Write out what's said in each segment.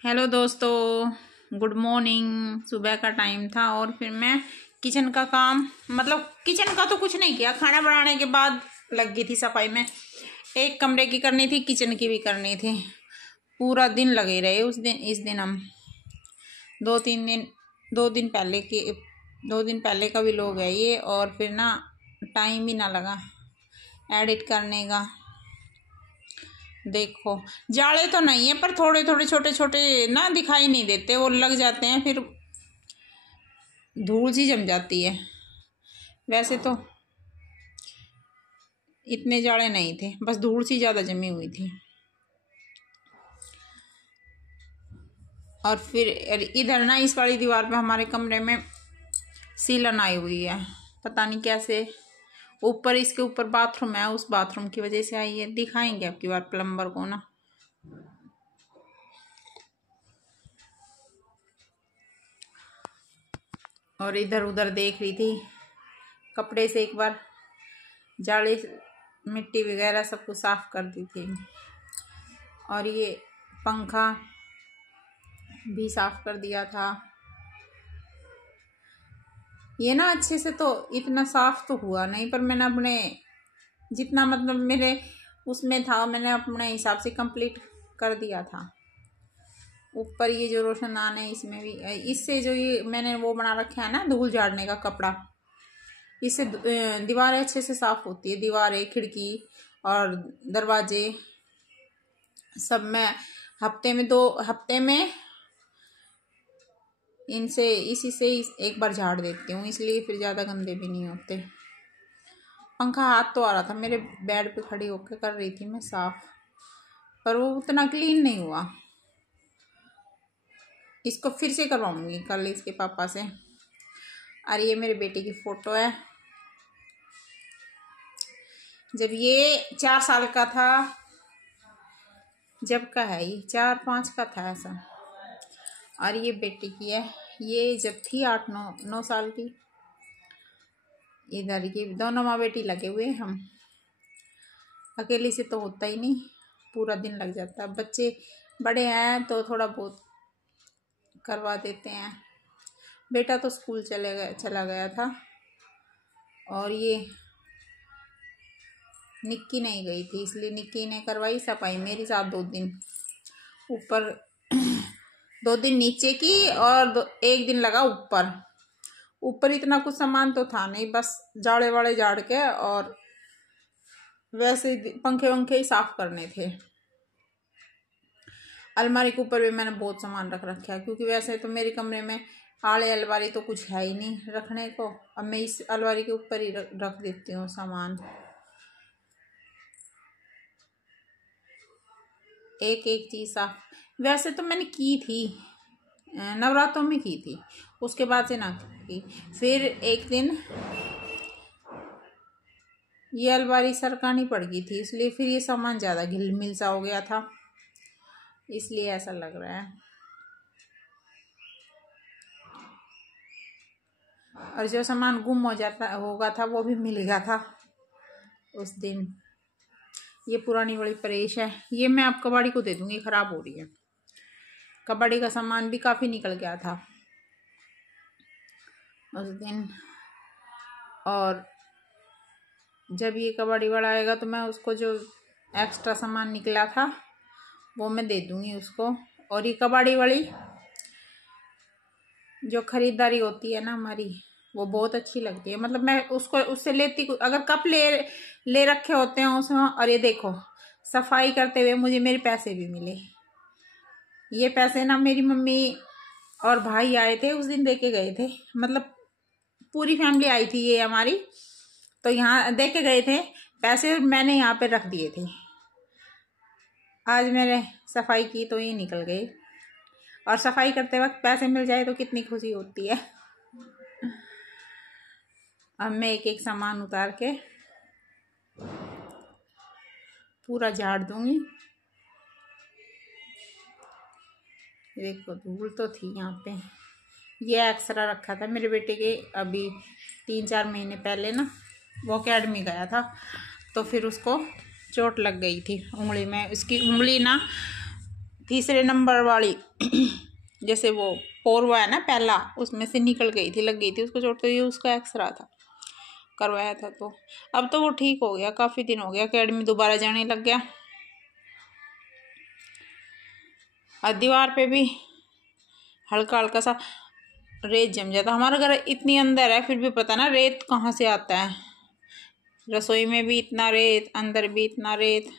Hello दोस्तों, good morning. सुबह का टाइम था और फिर मैं किचन का काम किचन का तो कुछ नहीं किया। खाना बनाने के बाद लग गई थी सफाई में। एक कमरे की करनी थी, किचन की भी करनी थी। पूरा दिन लगे रहे इस दिन हम दो दिन पहले का भी लोग है ये। और फिर ना टाइम ही ना लगा एडिट करने का। देखो, जाले तो नहीं है पर थोड़े थोड़े छोटे छोटे ना दिखाई नहीं देते, वो लग जाते हैं, फिर धूल सी जम जाती है। वैसे तो इतने जाड़े नहीं थे, बस धूल सी ज़्यादा जमी हुई थी। और फिर इधर ना इस वाली दीवार पे हमारे कमरे में सीलन आई हुई है, पता नहीं कैसे। ऊपर इसके ऊपर बाथरूम है, उस बाथरूम की वजह से आई है। दिखाएंगे अब की बार प्लम्बर को ना। और इधर उधर देख रही थी, कपड़े से एक बार जाले मिट्टी वगैरह सब कुछ साफ कर दी थी। और ये पंखा भी साफ कर दिया था। ये ना अच्छे से तो इतना साफ तो हुआ नहीं, पर मैंने अपने जितना मेरे उसमें था, मैंने अपने हिसाब से कंप्लीट कर दिया था। ऊपर ये जो रोशनदान है इसमें भी, इससे जो ये मैंने वो बना रखा है ना धूल झाड़ने का कपड़ा, इससे दीवारें अच्छे से साफ होती है। दीवारें, खिड़की और दरवाजे सब मैं हफ्ते में इसी से एक बार झाड़ देती हूँ, इसलिए फिर ज़्यादा गंदे भी नहीं होते। पंखा हाथ तो आ रहा था, मेरे बेड पे खड़ी होकर कर रही थी मैं साफ, पर वो उतना क्लीन नहीं हुआ। इसको फिर से करवाऊंगी कल इसके पापा से। और ये मेरे बेटे की फोटो है, जब ये 4 साल का था, जब का है ये 4-5 का था ऐसा। और ये बेटी की है, ये जब थी 8-9 साल की। इधर ये दोनों माँ बेटी लगे हुए हम। अकेली से तो होता ही नहीं, पूरा दिन लग जाता है। बच्चे बड़े हैं तो थोड़ा बहुत करवा देते हैं। बेटा तो स्कूल चला गया था। और ये निक्की नहीं गई थी, इसलिए निक्की ने करवाई सफाई मेरे साथ 2 दिन। ऊपर 2 दिन नीचे की और 1 दिन लगा ऊपर इतना कुछ सामान तो था नहीं, बस जाड़े वाड़े झाड़ के और वैसे पंखे वंखे ही साफ करने थे। अलमारी के ऊपर भी मैंने बहुत सामान रख रखा है, क्योंकि वैसे तो मेरे कमरे में आड़े अलमारी तो कुछ है ही नहीं रखने को। अब मैं इस अलमारी के ऊपर ही रख देती हूँ सामान, एक एक चीज साफ। वैसे तो मैंने की थी, नवरात्रों में की थी, उसके बाद से ना की। फिर एक दिन ये अलमारी सरकानी पड़ गई थी, इसलिए फिर ये सामान ज़्यादा घिल-मिल सा हो गया था, इसलिए ऐसा लग रहा है। और जो सामान गुम होगा था वो भी मिल गया था उस दिन। ये पुरानी बड़ी प्रेस है, ये मैं अब कबाड़ी को दे दूंगी, ख़राब हो रही है। कबाड़ी का सामान भी काफ़ी निकल गया था उस दिन। और जब ये कबाड़ी वाला आएगा तो मैं उसको जो एक्स्ट्रा सामान निकला था वो मैं दे दूंगी उसको। और ये कबाड़ी वाली जो खरीदारी होती है ना हमारी, वो बहुत अच्छी लगती है। मैं उससे लेती, अगर कप ले रखे होते हैं उसमें। और ये देखो, सफाई करते हुए मुझे मेरे पैसे भी मिले। ये पैसे ना मेरी मम्मी और भाई आए थे उस दिन, दे के गए थे। पूरी फैमिली आई थी ये हमारी, तो यहाँ दे के गए थे पैसे, मैंने यहाँ पे रख दिए थे। आज मैंने सफाई की तो ये निकल गए। और सफाई करते वक्त पैसे मिल जाए तो कितनी खुशी होती है। अब मैं एक एक सामान उतार के पूरा झाड़ दूंगी। देखो, धूल तो थी यहाँ पे। ये एक्सरा रखा था मेरे बेटे के, अभी 3-4 महीने पहले ना वो अकेडमी गया था, तो फिर उसको चोट लग गई थी उंगली में। उसकी उंगली ना तीसरे नंबर वाली जैसे वो पोरवा है ना पहला, उसमें से निकल गई थी, लग गई थी उसको चोट, तो ये उसका एक्सरा था, करवाया था। तो अब तो वो ठीक हो गया, काफ़ी दिन हो गया, अकेडमी दोबारा जाने लग गया। और दीवार पे भी हल्का हल्का सा रेत जम जाता। हमारा घर इतनी अंदर है फिर भी पता ना रेत कहाँ से आता है। रसोई में भी इतना रेत, अंदर भी इतना रेत,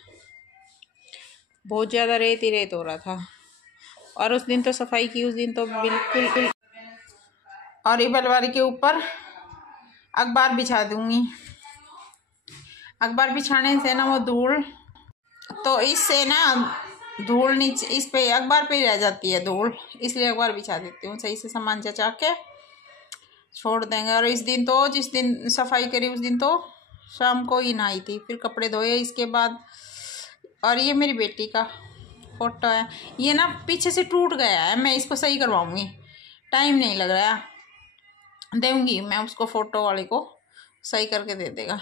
बहुत ज़्यादा रेत ही रेत हो रहा था। और उस दिन तो सफाई की, उस दिन तो बिल्कुल। और ये बलवारी के ऊपर अखबार बिछा दूंगी। अखबार बिछाने से ना वो धूल, तो इससे ना धूल नीचे इस पे अखबार पे रह जाती है धूल, इसलिए अखबार बिछा देती हूँ। सही से सामान जचा के छोड़ देंगे। और इस दिन तो जिस दिन सफाई करी उस दिन तो शाम को ही नहाई थी, फिर कपड़े धोए इसके बाद। और ये मेरी बेटी का फोटो है, ये ना पीछे से टूट गया है, मैं इसको सही करवाऊंगी, टाइम नहीं लग रहा है, दूंगी मैं उसको, फोटो वाले को सही करके दे देगा।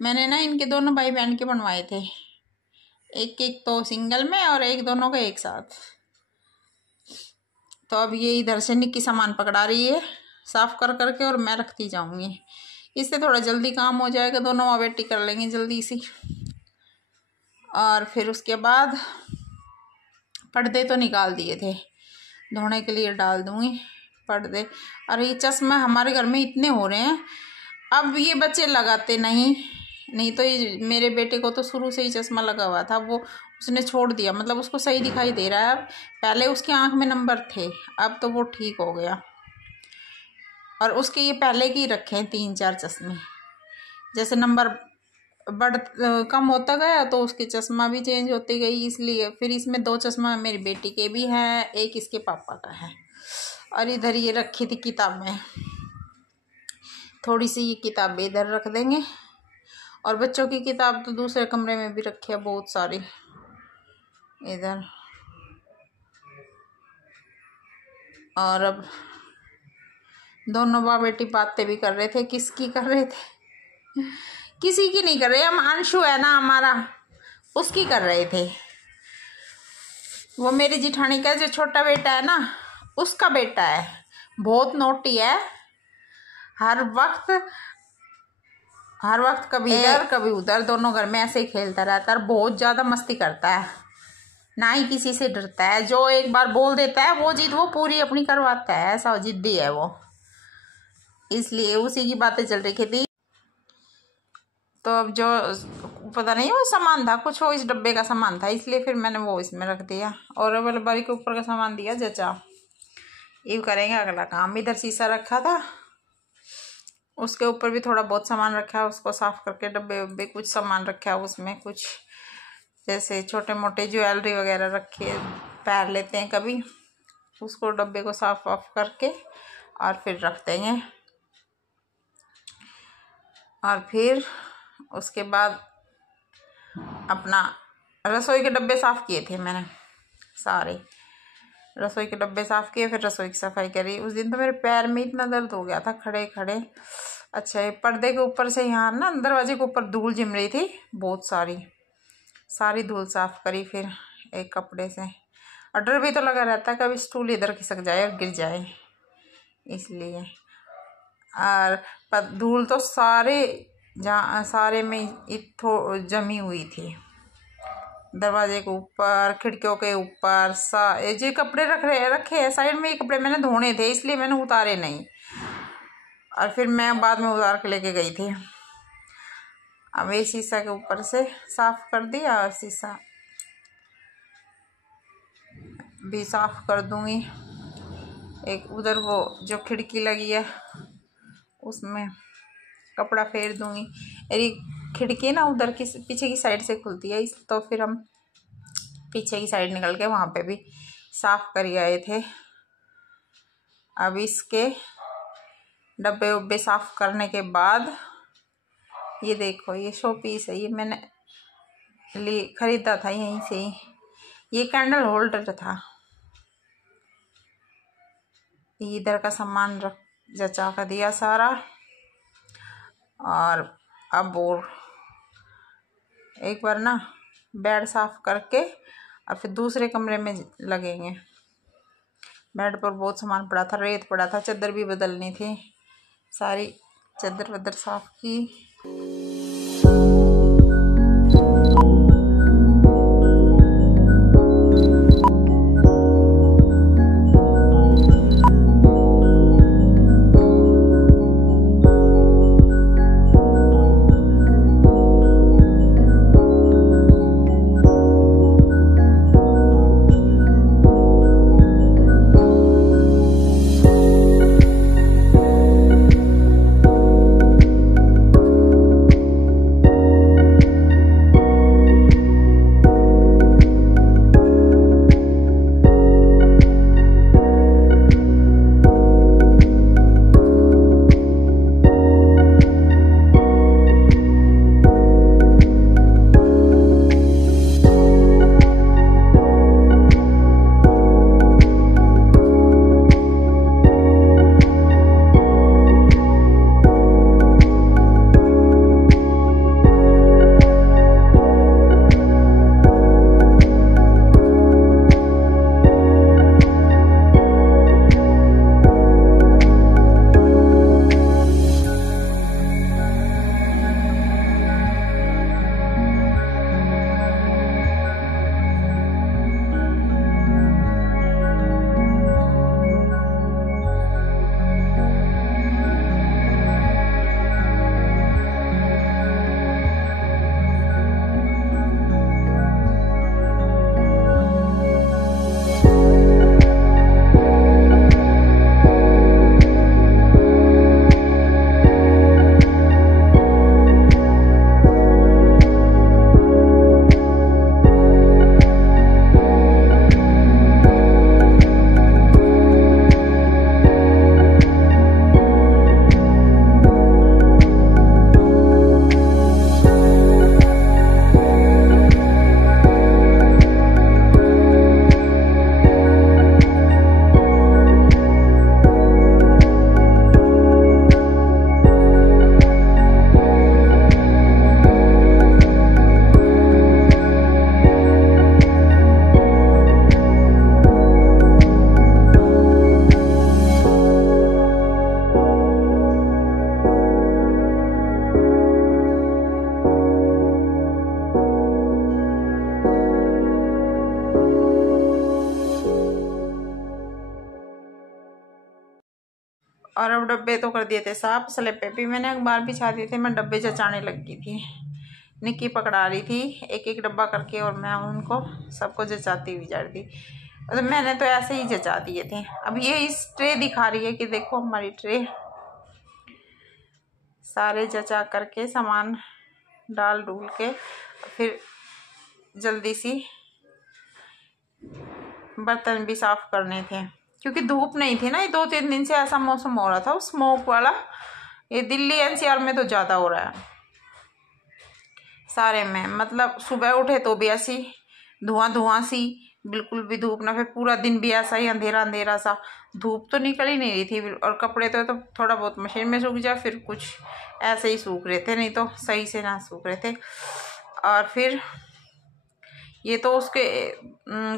मैंने ना इनके दोनों भाई बहन के बनवाए थे, एक तो सिंगल में और एक दोनों का एक साथ। तो अब ये इधर से निक्की सामान पकड़ा रही है साफ कर करके, और मैं रखती जाऊंगी, इससे थोड़ा जल्दी काम हो जाएगा, दोनों माँ बेटी कर लेंगे जल्दी सी। और फिर उसके बाद पर्दे तो निकाल दिए थे, धोने के लिए डाल दूंगी पर्दे। और ये चश्मा हमारे घर में इतने हो रहे हैं, अब ये बच्चे लगाते नहीं तो ये मेरे बेटे को तो शुरू से ही चश्मा लगा हुआ था, वो उसने छोड़ दिया, मतलब उसको सही दिखाई दे रहा है अब। पहले उसकी आंख में नंबर थे, अब तो वो ठीक हो गया। और उसके ये पहले के ही रखे हैं 3-4 चश्मे, जैसे नंबर कम होता गया तो उसके चश्मा भी चेंज होती गई, इसलिए फिर इसमें 2 चश्मा मेरी बेटी के भी हैं, एक इसके पापा का है। और इधर ये रखी थी किताबें, थोड़ी सी ये किताबें इधर रख देंगे, और बच्चों की किताब तो दूसरे कमरे में भी रखी है बहुत सारी इधर। और अब दोनों बाप बेटी बातें भी कर रहे थे, किसकी कर रहे थे, किसी की नहीं कर रहे, हम अंशु है ना हमारा, उसकी कर रहे थे। वो मेरी जिठानी का जो छोटा बेटा है ना, उसका बेटा है, बहुत नोटी है, हर वक्त कभी इधर कभी उधर, दोनों घर में ऐसे ही खेलता रहता है, और बहुत ज़्यादा मस्ती करता है, ना ही किसी से डरता है। जो एक बार बोल देता है वो जिद वो पूरी अपनी करवाता है, ऐसा जिद्दी है वो, इसलिए उसी की बातें चल रही थी। तो अब जो पता नहीं वो सामान था कुछ, वो इस डब्बे का सामान था, इसलिए फिर मैंने वो इसमें रख दिया। और बलबारी के ऊपर का सामान दिया जचा, ये करेंगे अगला काम। इधर शीशा रखा था, उसके ऊपर भी थोड़ा बहुत सामान रखा है, उसको साफ करके डब्बे वब्बे कुछ सामान रखा है उसमें, कुछ जैसे छोटे मोटे ज्वेलरी वगैरह रखे पैर लेते हैं कभी, उसको डब्बे को साफ वाफ करके और फिर रख देंगे। और फिर उसके बाद अपना रसोई के डब्बे साफ़ किए थे मैंने, सारे रसोई के डब्बे साफ़ किए, फिर रसोई की सफाई करी। उस दिन तो मेरे पैर में इतना दर्द हो गया था खड़े खड़े। अच्छा, ये पर्दे के ऊपर से यहाँ ना दरवाजे के ऊपर धूल जम रही थी बहुत सारी धूल साफ़ करी फिर एक कपड़े से। और डर भी तो लगा रहता है कभी स्टूल इधर खिसक जाए और गिर जाए, इसलिए। और धूल तो सारे में जमी हुई थी, दरवाजे के ऊपर, खिड़कियों के ऊपर, जो कपड़े रखे हैं साइड में, ये कपड़े मैंने धोने थे इसलिए मैंने उतारे नहीं, और फिर मैं बाद में उतार के लेके गई थी। अब ये शीशा के ऊपर से साफ कर दिया, और शीशा भी साफ कर दूंगी। एक उधर वो जो खिड़की लगी है उसमें कपड़ा फेर दूंगी। मेरी खिड़की ना उधर की पीछे की साइड से खुलती है, तो फिर हम पीछे की साइड निकल के वहाँ पे भी साफ कर आए थे। अब इसके डब्बे उब्बे साफ करने के बाद ये देखो, ये शो पीस है, ये मैंने खरीदा था यहीं से ही। ये कैंडल होल्डर था, इधर का सामान जचा कर दिया सारा। और अब और एक बार ना बेड साफ करके और फिर दूसरे कमरे में लगेंगे। बेड पर बहुत सामान पड़ा था, रेत पड़ा था, चादर भी बदलनी थी, सारी चादर वदर साफ की। और अब डब्बे तो कर दिए थे साफ, स्लैब पे भी मैंने अखबार बिछा दिए थे। मैं डब्बे जचाने लगी थी, निक्की पकड़ा रही थी एक एक डब्बा करके, और मैं उनको सबको जचाती हुई जा रही थी। मतलब मैंने तो ऐसे ही जचा दिए थे। अब ये इस ट्रे दिखा रही है कि देखो हमारी ट्रे, सारे जचा करके सामान डाल डूल के फिर जल्दी सी बर्तन भी साफ करने थे, क्योंकि धूप नहीं थी ना। ये 2-3 दिन से ऐसा मौसम हो रहा था स्मोक वाला। ये दिल्ली एनसीआर में तो ज़्यादा हो रहा है सारे में। मतलब सुबह उठे तो भी ऐसी धुआं सी, बिल्कुल भी धूप ना, फिर पूरा दिन भी ऐसा ही अंधेरा अंधेरा सा। धूप तो निकल ही नहीं रही थी, और कपड़े तो थोड़ा बहुत मशीन में सूख जाए, फिर कुछ ऐसे ही सूख रहे थे, नहीं तो सही से ना सूख रहे थे। और फिर ये तो उसके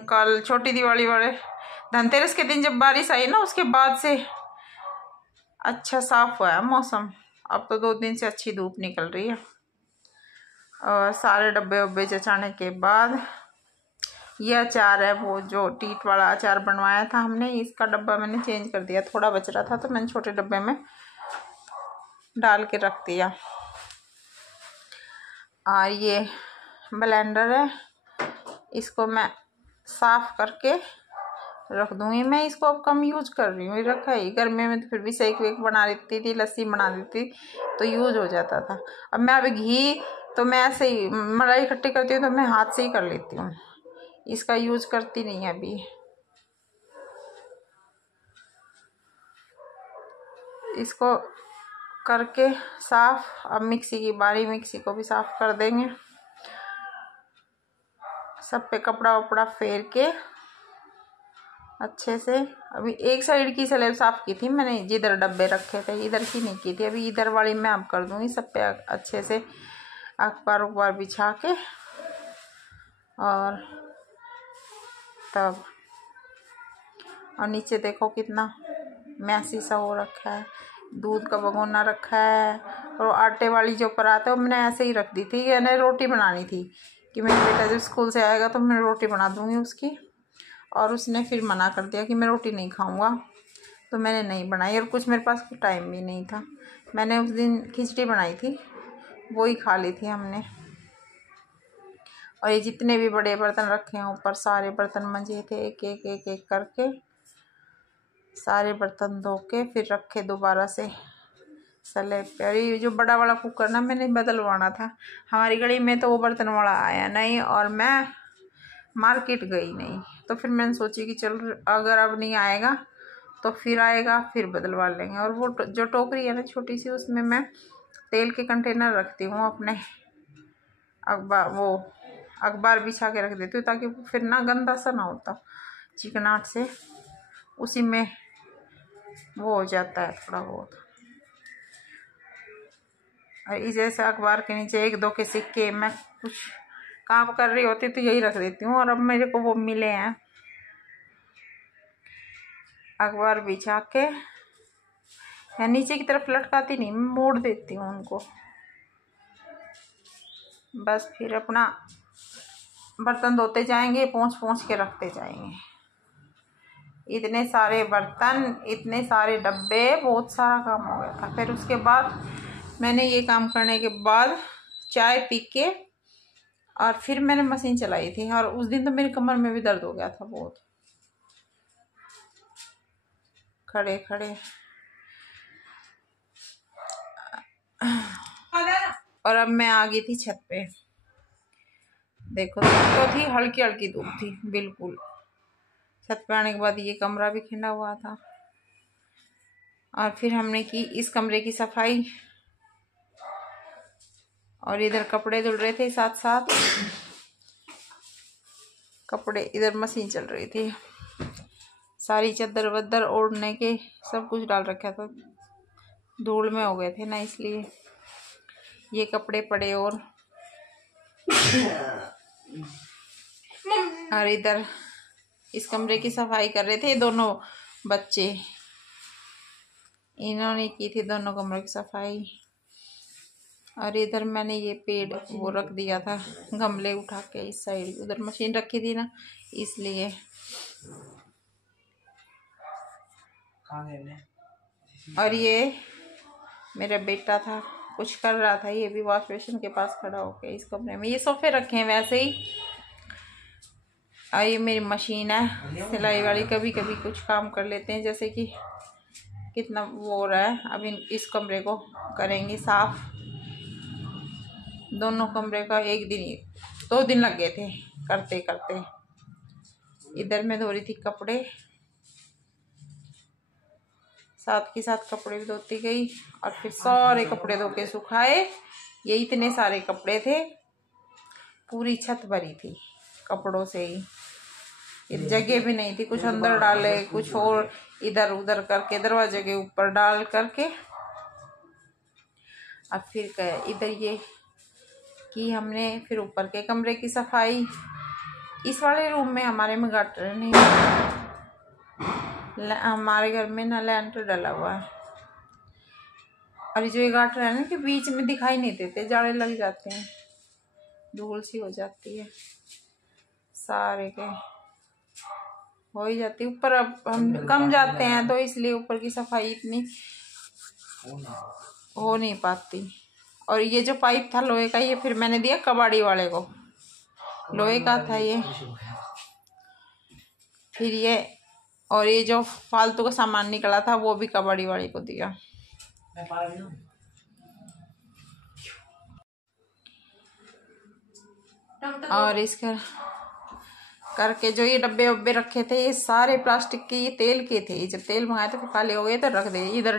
कल छोटी दिवाली वाले धनतेरस के दिन जब बारिश आई ना, उसके बाद से अच्छा साफ हुआ है मौसम। अब तो 2 दिन से अच्छी धूप निकल रही है। और सारे डब्बे वब्बे जचाने के बाद ये अचार है, वो जो टीट वाला अचार बनवाया था हमने, इसका डब्बा मैंने चेंज कर दिया। थोड़ा बच रहा था तो मैंने छोटे डब्बे में डाल के रख दिया। और ये ब्लेंडर है, इसको मैं साफ करके रख दूंगी। मैं इसको अब कम यूज कर रही हूँ, रखा ही गर्मी में तो फिर भी शेक वेक बना देती थी, लस्सी बना देती तो यूज हो जाता था। अब मैं अभी घी तो मैं ऐसे ही मलाई इकट्ठी करती हूँ तो मैं हाथ से ही कर लेती हूँ, इसका यूज करती नहीं है अभी। इसको करके साफ, अब मिक्सी की बारी, मिक्सी को भी साफ कर देंगे। सब पे कपड़ा वपड़ा फेर के अच्छे से। अभी एक साइड की स्लैब साफ की थी मैंने, जिधर डब्बे रखे थे, इधर की नहीं की थी। अभी इधर वाली मैं अब कर दूंगी। सब पे अच्छे से अखबार उखबार बिछा के और तब। और नीचे देखो कितना मैसी सा हो रखा है, दूध का भगोना रखा है। और आटे वाली जो परात है वो मैंने ऐसे ही रख दी थी, यानी रोटी बनानी थी कि मेरा बेटा जब स्कूल से आएगा तो मैं रोटी बना दूँगी उसकी। और उसने फिर मना कर दिया कि मैं रोटी नहीं खाऊंगा, तो मैंने नहीं बनाई। और कुछ मेरे पास टाइम भी नहीं था, मैंने उस दिन खिचड़ी बनाई थी, वो ही खा ली थी हमने। और ये जितने भी बड़े बर्तन रखे हैं ऊपर, सारे बर्तन मंजे थे, एक एक एक एक करके सारे बर्तन धो के फिर रखे दोबारा से स्लैब पे। और ये जो बड़ा वाला कुकर ना मैंने बदलवाना था, हमारी गली में तो वो बर्तन वाला आया नहीं और मैं मार्केट गई नहीं, तो फिर मैंने सोची कि चल अगर अब नहीं आएगा तो फिर आएगा, फिर बदलवा लेंगे। और वो जो टोकरी है ना छोटी सी, उसमें मैं तेल के कंटेनर रखती हूँ अपने, अखबार बिछा के रख देती हूँ ताकि फिर ना गंदा सा ना होता, चिकनाहट से उसी में वो हो जाता है थोड़ा बहुत। और इस जैसे अखबार के नीचे एक दो के सिक्के, मैं कुछ काम कर रही होती तो यही रख देती हूँ। और अब मेरे को वो मिले हैं, अखबार बिछा के या नीचे की तरफ लटकाती नहीं, मैं मोड़ देती हूँ उनको। बस फिर अपना बर्तन धोते जाएंगे, पोंछ पोंछ के रखते जाएंगे। इतने सारे बर्तन, इतने सारे डब्बे, बहुत सारा काम हो गया था। फिर उसके बाद मैंने ये काम करने के बाद चाय पी के और फिर मैंने मशीन चलाई थी। और उस दिन तो मेरी कमर में भी दर्द हो गया था बहुत, खड़े खड़े। और अब मैं आ गई थी छत पे, देखो तो थी हल्की हल्की धूप थी बिल्कुल। छत पे आने के बाद ये कमरा भी खिंडा हुआ था। और फिर हमने की इस कमरे की सफाई, और इधर कपड़े धुल रहे थे, साथ साथ कपड़े, इधर मशीन चल रही थी। सारी चद्दर वद्दर ओढ़ने के सब कुछ डाल रखा था, धूल में हो गए थे ना, इसलिए ये कपड़े पड़े। और इधर इस कमरे की सफाई कर रहे थे दोनों बच्चे, इन्होंने की थी दोनों कमरों की सफाई। और इधर मैंने ये पेड़ वो रख दिया था, गमले उठा के इस साइड, उधर मशीन रखी थी ना इसलिए। और ये मेरा बेटा था, कुछ कर रहा था, ये भी वॉश बेसिन के पास खड़ा होके इस कमरे में। ये सोफे रखे हैं वैसे ही। और ये मेरी मशीन है सिलाई वाली, कभी कभी कुछ काम कर लेते हैं, जैसे कि कितना वो हो रहा है। अब इस कमरे को करेंगे साफ, दोनों कमरे का एक दिन 2 दिन लग गए थे करते करते। इधर मैं धो रही थी कपड़े, साथ के साथ कपड़े भी धोती गई। और फिर सारे कपड़े धो के सुखाए। ये इतने सारे कपड़े थे, पूरी छत भरी थी कपड़ों से ही, जगह भी नहीं थी, कुछ अंदर डाले, कुछ और इधर उधर करके दरवाजे के ऊपर डाल करके। अब फिर गए इधर ये कि हमने फिर ऊपर के कमरे की सफाई। इस वाले रूम में हमारे में गटर नहीं, हमारे घर में ना लेंटर डला हुआ है। और जो ये गटर है ना कि बीच में दिखाई नहीं देते, जाड़े लग जाते हैं, धूल सी हो जाती है, सारे के हो ही जाती है। ऊपर अब हम कम जाते हैं तो इसलिए ऊपर की सफाई इतनी हो नहीं पाती। और ये जो पाइप था लोहे का, ये फिर मैंने दिया कबाड़ी वाले को, लोहे का था ये। फिर ये और ये जो फालतू का सामान निकला था वो भी कबाड़ी वाले को दिया। और इसका करके जो ये डब्बे वब्बे रखे थे, ये सारे प्लास्टिक के, ये तेल के थे। जब तेल मंगाए थे फिर खाली हो गए तो रख दे इधर।